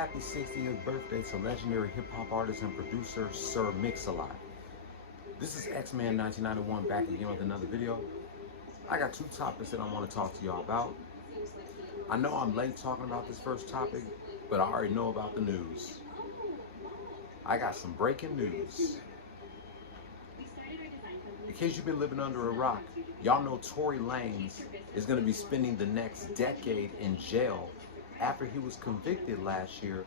happy 60th birthday to legendary hip-hop artist and producer Sir Mix-a-Lot. This is X-Man 1991 back again with another video. I got two topics that I want to talk to y'all about. I know I'm late talking about this first topic, but I already know about the news. I got some breaking news. In case you've been living under a rock, y'all know Tory Lanez is going to be spending the next decade in jail after he was convicted last year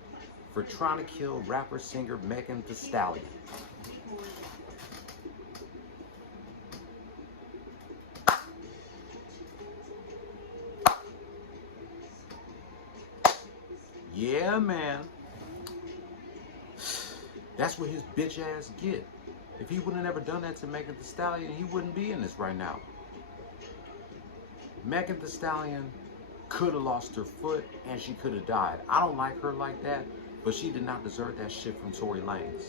for trying to kill rapper-singer Megan Thee Stallion. Yeah, man. That's what his bitch ass get. If he would have never done that to Megan Thee Stallion, he wouldn't be in this right now. Megan Thee Stallion could have lost her foot and she could have died. I don't like her like that, but she did not deserve that shit from Tory Lanez.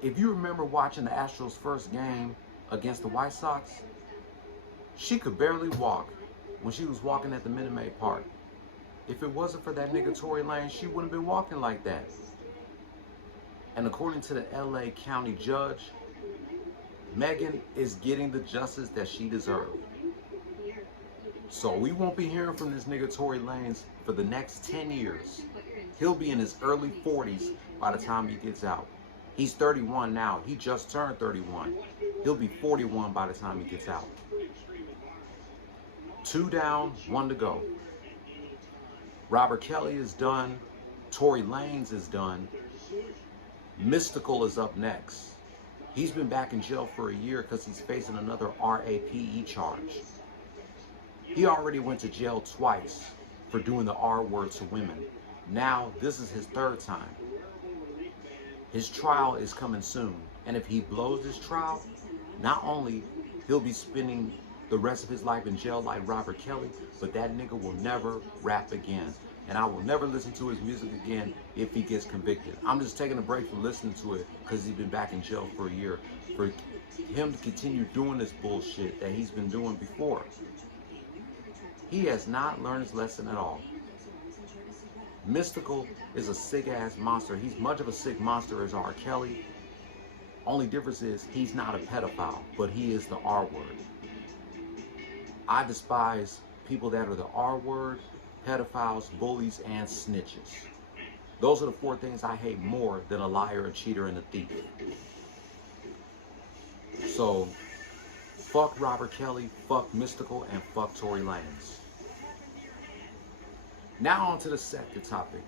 If you remember watching the Astros' first game against the White Sox, she could barely walk when she was walking at the Minute Maid Park. If it wasn't for that nigga Tory Lanez, she wouldn't have been walking like that. And according to the LA County judge, Megan is getting the justice that she deserved. So we won't be hearing from this nigga Tory Lanez for the next 10 years. He'll be in his early 40s by the time he gets out. He's 31 now. He just turned 31. He'll be 41 by the time he gets out. 2 down, 1 to go. Robert Kelly is done. Tory Lanez is done. Mystical is up next. He's been back in jail for a year because he's facing another RAPE charge. He already went to jail twice for doing the R word to women. Now, this is his 3rd time. His trial is coming soon. And if he blows this trial, not only he'll be spending the rest of his life in jail like Robert Kelly, but that nigga will never rap again. And I will never listen to his music again if he gets convicted. I'm just taking a break from listening to it because he's been back in jail for a year. For him to continue doing this bullshit that he's been doing before. He has not learned his lesson at all. Mystical is a sick-ass monster. He's much of a sick monster as R. Kelly. Only difference is he's not a pedophile, but he is the R word. I despise people that are the R word, pedophiles, bullies, and snitches. Those are the 4 things I hate more than a liar, a cheater, and a thief. So, fuck Robert Kelly, fuck Mystical, and fuck Tory Lanez. Now on to the second topic.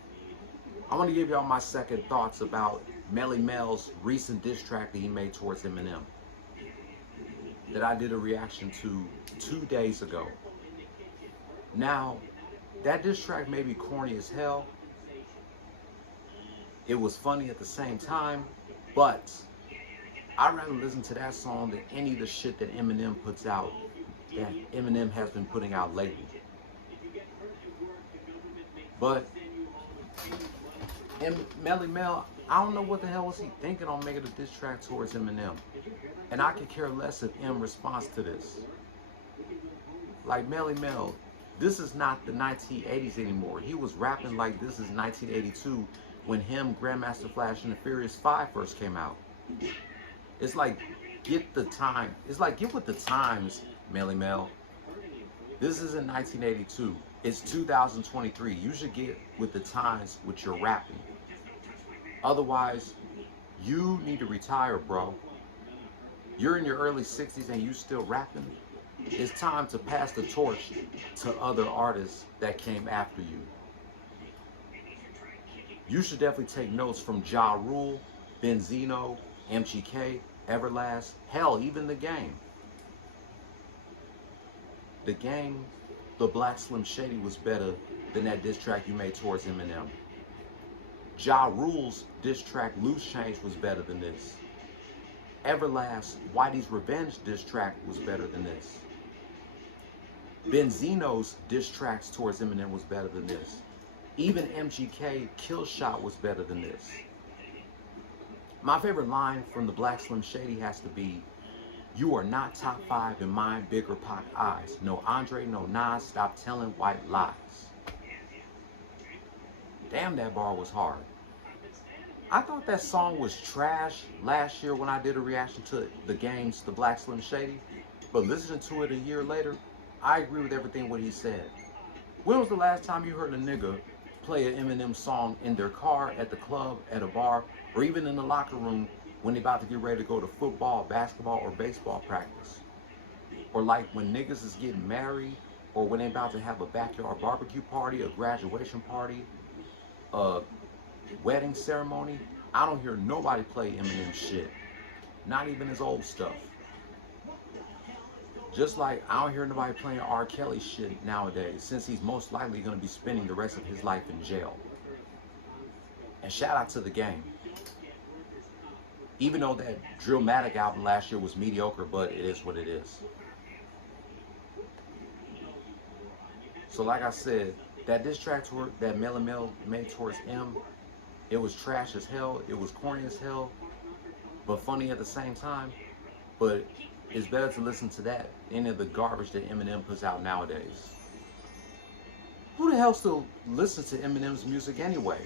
I want to give y'all my second thoughts about Melle Mel's recent diss track that he made towards Eminem. That I did a reaction to 2 days ago. Now, that diss track may be corny as hell. It was funny at the same time, but I'd rather listen to that song than any of the shit that Eminem puts out, that Eminem has been putting out lately. But Melle Mel, I don't know what the hell was he thinking on making a diss track towards Eminem. And I could care less if M responds to this. Like Melle Mel, this is not the 1980s anymore. He was rapping like this is 1982 when him, Grandmaster Flash, and the Furious 5 first came out. It's like, get the time. It's like, get with the times, Melle Mel. This isn't 1982. It's 2023. You should get with the times with your rapping. Otherwise, you need to retire, bro. You're in your early 60s and you still rapping. It's time to pass the torch to other artists that came after you. You should definitely take notes from Ja Rule, Benzino, MGK, Everlast, hell, even The Game. The Game, the Black Slim Shady was better than that diss track you made towards Eminem. Ja Rule's diss track Loose Change was better than this. Everlast, Whitey's Revenge diss track was better than this. Benzino's diss tracks towards Eminem was better than this. Even MGK Kill Shot was better than this. My favorite line from the Black Slim Shady has to be, "You are not top 5 in my Bigger Pac eyes. No Andre, no Nas, stop telling white lies." Damn, that bar was hard. I thought that song was trash last year when I did a reaction to the game's The Black Slim Shady. But listening to it a year later, I agree with everything what he said. When was the last time you heard a nigga play an Eminem song in their car, at the club, at a bar, or even in the locker room when they about to get ready to go to football, basketball, or baseball practice? Or like when niggas is getting married, or when they about to have a backyard barbecue party, a graduation party, a wedding ceremony? I don't hear nobody play Eminem shit. Not even his old stuff. Just like I don't hear nobody playing R. Kelly shit nowadays, since he's most likely going to be spending the rest of his life in jail. And shout out to the game. Even though that Drillmatic album last year was mediocre, but it is what it is. So like I said, that diss track that Melle Mel made towards M, it was trash as hell, it was corny as hell, but funny at the same time. But it's better to listen to that than any of the garbage that Eminem puts out nowadays. Who the hell still listens to Eminem's music anyway?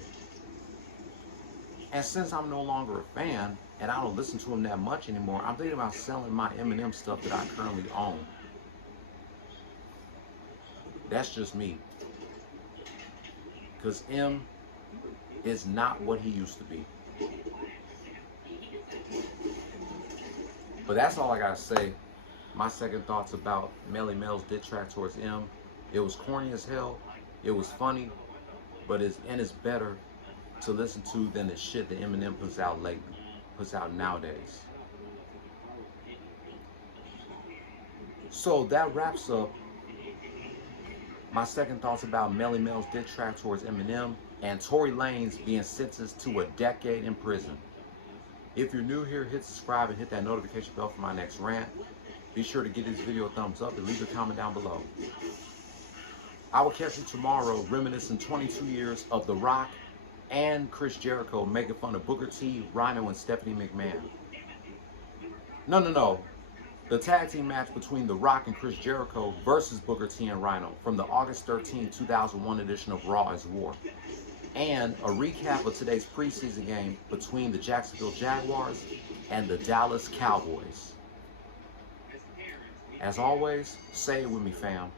And since I'm no longer a fan, and I don't listen to him that much anymore, I'm thinking about selling my Eminem stuff that I currently own. That's just me. Because M is not what he used to be. But that's all I gotta say. My second thoughts about Melle Mel's diss track towards M. It was corny as hell. It was funny, but it's better to listen to than the shit that Eminem puts out nowadays. So that wraps up my second thoughts about Melle Mel's diss track towards Eminem and Tory Lanez being sentenced to a decade in prison. If you're new here, hit subscribe and hit that notification bell for my next rant. Be sure to give this video a thumbs up and leave a comment down below. I will catch you tomorrow reminiscing 22 years of The Rock and Chris Jericho making fun of Booker T, Rhino, and Stephanie McMahon. No. The tag team match between The Rock and Chris Jericho versus Booker T and Rhino from the August 13, 2001 edition of Raw is War. And a recap of today's preseason game between the Jacksonville Jaguars and the Dallas Cowboys. As always, say it with me, fam.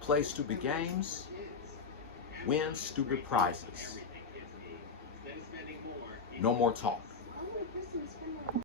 Play stupid games, win stupid prizes. No more talk.